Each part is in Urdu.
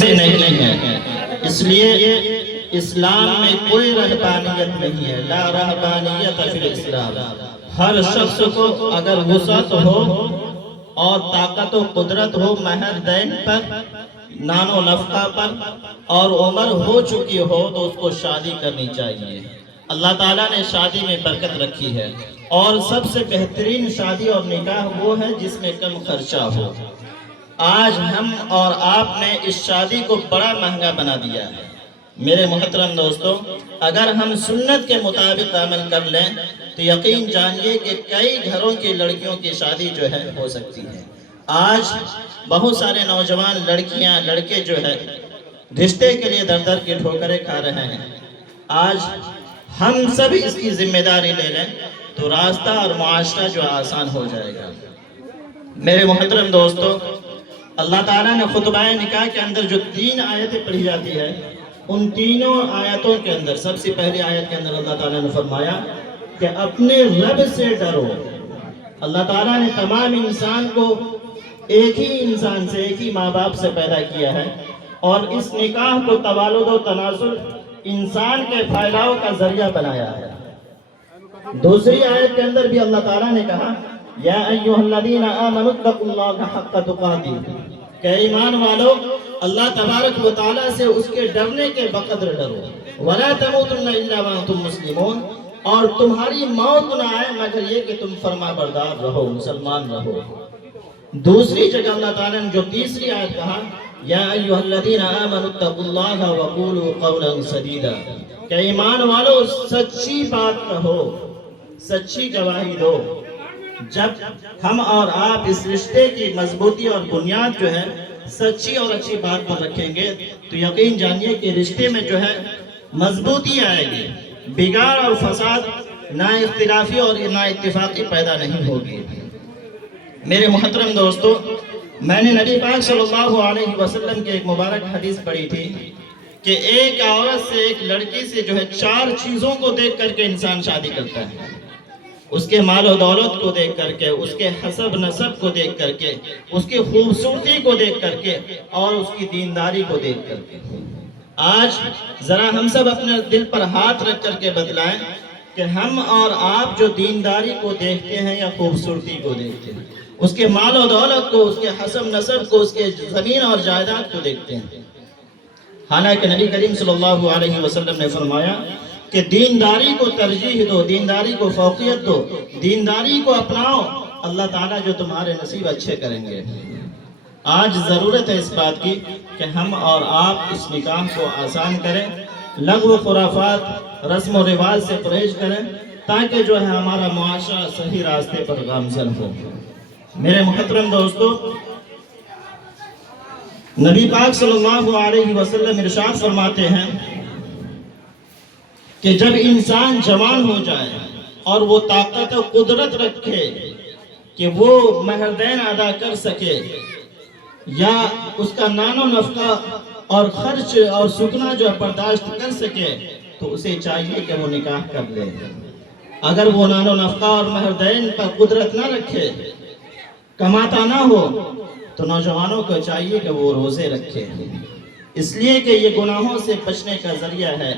سے نہیں ہے۔ اس لیے اسلام میں کوئی رہبانیت نہیں ہے، لا رہبانیت فی الاسلام۔ ہر شخص کو اگر وسعت ہو اور طاقت و قدرت ہو، مہر دین پر، نان و نفقہ پر، اور عمر ہو چکی ہو تو اس کو شادی کرنی چاہیے۔ اللہ تعالیٰ نے شادی میں برکت رکھی ہے، اور سب سے بہترین شادی اور نکاح وہ ہے جس میں کم خرچہ ہو۔ آج ہم اور آپ نے اس شادی کو بڑا مہنگا بنا دیا ہے۔ میرے محترم دوستو، اگر ہم سنت کے مطابق عمل کر لیں تو یقین جانیے کہ کئی گھروں کی لڑکیوں کی شادی جو ہے ہو سکتی ہے۔ آج بہت سارے نوجوان لڑکیاں لڑکے جو ہے رشتے کے لیے در در کی ٹھوکریں کھا رہے ہیں۔ آج ہم سب اس کی ذمہ داری لے لیں تو راستہ اور معاشرہ جو آسان ہو جائے گا۔ میرے محترم دوستو، اللہ تعالیٰ نے خطبہ نکاح کے اندر جو 3 آیتیں پڑھی جاتی ہے، ان تینوں آیتوں کے اندر سب سے پہلی آیت کے اندر اللہ تعالیٰ نے فرمایا کہ اپنے رب سے ڈرو۔ اللہ تعالیٰ نے تمام انسان کو ایک ہی انسان سے، ایک ہی ماں باپ سے پیدا کیا ہے، اور اس نکاح کو توالد و تناسل انسان کے پھیلاؤ کا ذریعہ بنایا ہے۔ دوسری آیت کے اندر بھی اللہ تعالیٰ نے کہا یا ایھا الذین آمنوا اتقوا اللہ حق تقاتہ، کہ ایمان والو اللہ تبارک و تعالیٰ سے اس کے ڈرنے کے بقدر ڈرو، ولا تموتن الا وانتم مسلمون، اور تمہاری موت نہ آئے مگر یہ کہ تم فرما بردار رہو، مسلمان رہو۔ دوسری جگہ اللہ تعالیٰ نے جو تیسری آیت کہا یا ایھا الذین آمنوا اتقوا اللہ وقولوا قولا سدیدا، کہ ایمان والو سچی بات کہو، سچی گواہی دو۔ جب ہم اور آپ اس رشتے کی مضبوطی اور بنیاد جو ہے سچی اور اچھی بات پر رکھیں گے تو یقین جانیے کہ رشتے میں جو ہے مضبوطی آئے گی، بگاڑ اور فساد، نا اختلافی اور نا اتفاقی پیدا نہیں ہوگی۔ میرے محترم دوستو، میں نے نبی پاک صلی اللہ علیہ وسلم کے ایک مبارک حدیث پڑھی تھی کہ ایک عورت سے، ایک لڑکی سے جو ہے 4 چیزوں کو دیکھ کر کے انسان شادی کرتا ہے۔ اس کے مال و دولت کو دیکھ کر کے، اس کے حسب نسب کو دیکھ کر کے، اس کی خوبصورتی کو دیکھ کر کے، اور اس کی دینداری کو دیکھ کر کے۔ آج ذرا ہم سب اپنے دل پر ہاتھ رکھ کر کے بتلائیں کہ ہم اور آپ جو دینداری کو دیکھتے ہیں یا خوبصورتی کو دیکھتے ہیں، اس کے مال و دولت کو، اس کے حسب نسب کو، اس کے زمین اور جائیداد کو دیکھتے ہیں۔ حالانکہ نبی کریم صلی اللہ علیہ وسلم نے فرمایا کہ دینداری کو ترجیح دو، دینداری کو فوقیت دو، دینداری کو اپناؤ، اللہ تعالیٰ جو تمہارے نصیب اچھے کریں گے۔ آج ضرورت ہے اس بات کی کہ ہم اور آپ اس نکاح کو آسان کریں، لغو و خرافات، رسم و رواج سے پرہیز کریں، تاکہ جو ہے ہمارا معاشرہ صحیح راستے پر گامزن ہو۔ میرے محترم دوستو، نبی پاک صلی اللہ علیہ وسلم ارشاد فرماتے ہیں کہ جب انسان جوان ہو جائے اور وہ طاقت و قدرت رکھے کہ وہ مہر دین ادا کر سکے یا اس کا نان و نفقہ اور خرچ اور سکنا جو برداشت کر سکے تو اسے چاہیے کہ وہ نکاح کر لے۔ اگر وہ نان و نفقہ اور مہر دین پر قدرت نہ رکھے، کماتا نہ ہو، تو نوجوانوں کو چاہیے کہ وہ روزے رکھے، اس لیے کہ یہ گناہوں سے بچنے کا ذریعہ ہے۔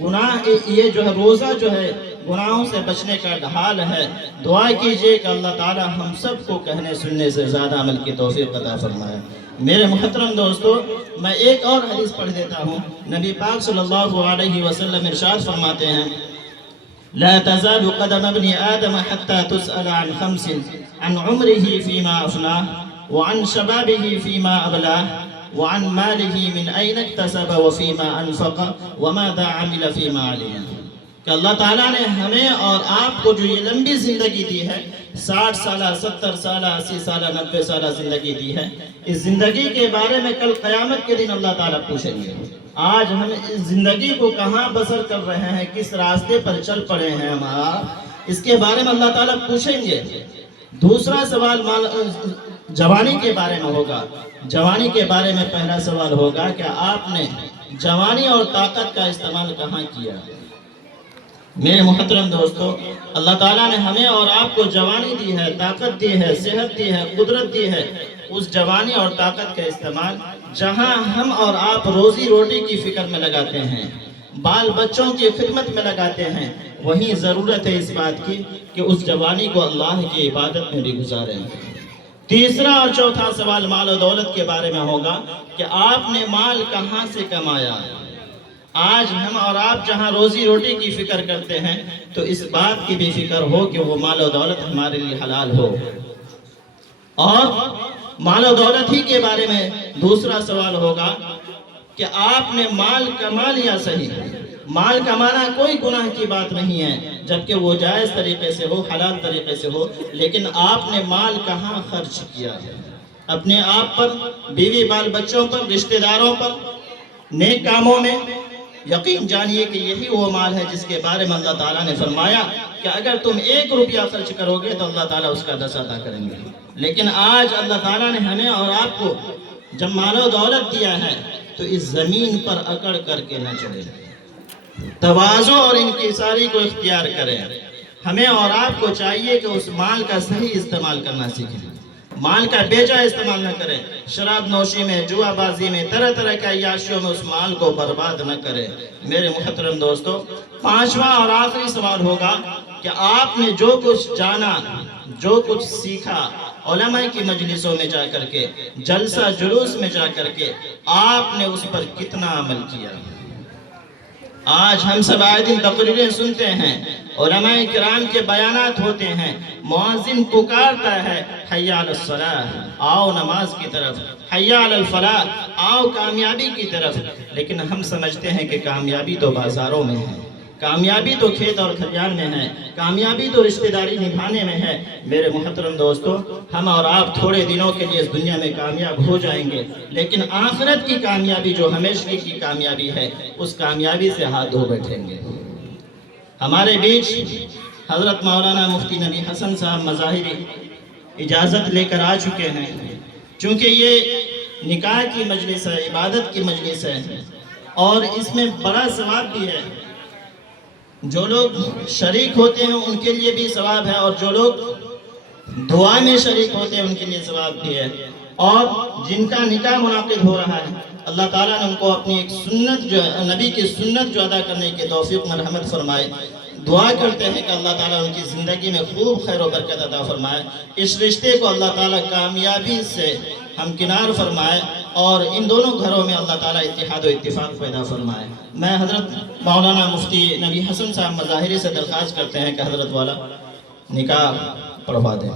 گناہ یہ جو ہے روزہ جو ہے گناہوں سے بچنے کا ڈھال ہے۔ دعا کیجئے کہ اللہ تعالی ہم سب کو کہنے سننے سے زیادہ عمل کی توفیق عطا فرمائے۔ میرے محترم دوستو، میں ایک اور حدیث پڑھ دیتا ہوں۔ نبی پاک صلی اللہ علیہ وسلم ارشاد فرماتے ہیں لا تزال قدم ابن آدم حتى تسأل عن 5: عن عمره فيما أفناه، وعن شبابه فيما أبلاه، وعن ماله من أين اكتسب وفيما أنفق وماذا عمل فيما علم۔ کہ اللہ تعالیٰ نے ہمیں اور آپ کو جو یہ لمبی زندگی دی ہے، 60 سالہ، 70 سالہ، 80 سالہ، 90 سالہ زندگی دی ہے، اس زندگی کے بارے میں کل قیامت کے دن اللہ تعالیٰ پوچھیں گے۔ آج ہم اس زندگی کو کہاں بسر کر رہے ہیں، کس راستے پر چل پڑے ہیں ہمارا، اس کے بارے میں اللہ تعالیٰ پوچھیں گے۔ دوسرا سوال جوانی کے بارے میں ہوگا۔ جوانی کے بارے میں پہلا سوال ہوگا کہ آپ نے جوانی اور طاقت کا استعمال کہاں کیا۔ میرے محترم دوستو، اللہ تعالیٰ نے ہمیں اور آپ کو جوانی دی ہے، طاقت دی ہے، صحت دی ہے، قدرت دی ہے۔ اس جوانی اور طاقت کا استعمال جہاں ہم اور آپ روزی روٹی کی فکر میں لگاتے ہیں، بال بچوں کی خدمت میں لگاتے ہیں، وہیں ضرورت ہے اس بات کی کہ اس جوانی کو اللہ کی عبادت میں بھی گزاریں۔ تیسرا اور چوتھا سوال مال و دولت کے بارے میں ہوگا کہ آپ نے مال کہاں سے کمایا۔ آج ہم اور آپ جہاں روزی روٹی کی فکر کرتے ہیں تو اس بات کی بھی فکر ہو کہ وہ مال و دولت ہمارے لیے حلال ہو۔ اور مال و دولت ہی کے بارے میں دوسرا سوال ہوگا کہ آپ نے مال کما لیا صحیح، مال کمانا کوئی گناہ کی بات نہیں ہے جبکہ وہ جائز طریقے سے ہو، حلال طریقے سے ہو، لیکن آپ نے مال کہاں خرچ کیا ہے؟ اپنے آپ پر، بیوی بال بچوں پر، رشتہ داروں پر، نیک کاموں میں؟ یقین جانیے کہ یہی وہ مال ہے جس کے بارے میں اللہ تعالیٰ نے فرمایا کہ اگر تم 1 روپیہ خرچ کرو گے تو اللہ تعالیٰ اس کا 10 عطا کریں گے۔ لیکن آج اللہ تعالیٰ نے ہمیں اور آپ کو جب مال و دولت دیا ہے تو اس زمین پر اکڑ کر کے نہ چلے، تواضع اور انکساری کو اختیار کریں۔ ہمیں اور آپ کو چاہیے کہ اس مال کا صحیح استعمال کرنا سیکھیں، مال کا بیجا استعمال نہ کریں، شراب نوشی میں، جوا بازی میں، طرح طرح کے عیاشیوں میں اس مال کو برباد نہ کریں۔ میرے محترم دوستو، 5واں اور آخری سوال ہوگا کہ آپ نے جو کچھ جانا، جو کچھ سیکھا، علماء کی مجلسوں میں جا کر کے، جلسہ جلوس میں جا کر کے، آپ نے اس پر کتنا عمل کیا؟ آج ہم سب آئے دن تقریریں سنتے ہیں، علماء کرام کے بیانات ہوتے ہیں، مؤذن پکارتا ہے حی علی الصلاۃ، آؤ نماز کی طرف، حی علی الفلاح، آؤ کامیابی کی طرف، لیکن ہم سمجھتے ہیں کہ کامیابی تو بازاروں میں ہے، کامیابی تو کھیت اور کھلیان میں ہے، کامیابی تو رشتہ داری نبھانے میں ہے۔ میرے محترم دوستو، ہم اور آپ تھوڑے دنوں کے لیے اس دنیا میں کامیاب ہو جائیں گے، لیکن آخرت کی کامیابی جو ہمیشگی کی کامیابی ہے، اس کامیابی سے ہاتھ دھو بیٹھیں گے۔ ہمارے بیچ حضرت مولانا مفتی نبی حسن صاحب مظاہری اجازت لے کر آ چکے ہیں۔ چونکہ یہ نکاح کی مجلس ہے، عبادت کی مجلس ہے، اور اس میں بڑا ثواب بھی ہے۔ جو لوگ شریک ہوتے ہیں ان کے لیے بھی ثواب ہے، اور جو لوگ دعا میں شریک ہوتے ہیں ان کے لیے ثواب بھی ہے، اور جن کا نکاح منعقد ہو رہا ہے اللہ تعالیٰ نے ان کو اپنی ایک سنت جو نبی کی سنت جو ادا کرنے کے توفیق مرحمت فرمائے۔ دعا کرتے ہیں کہ اللہ تعالیٰ ان کی زندگی میں خوب خیر و برکت عطا فرمائے، اس رشتے کو اللہ تعالیٰ کامیابی سے ہمکنار فرمائے، اور ان دونوں گھروں میں اللہ تعالیٰ اتحاد و اتفاق پیدا فرمائے۔ میں حضرت مولانا مفتی نبی حسن صاحب مظاہری سے درخواست کرتے ہیں کہ حضرت والا نکاح پڑھوا دیں۔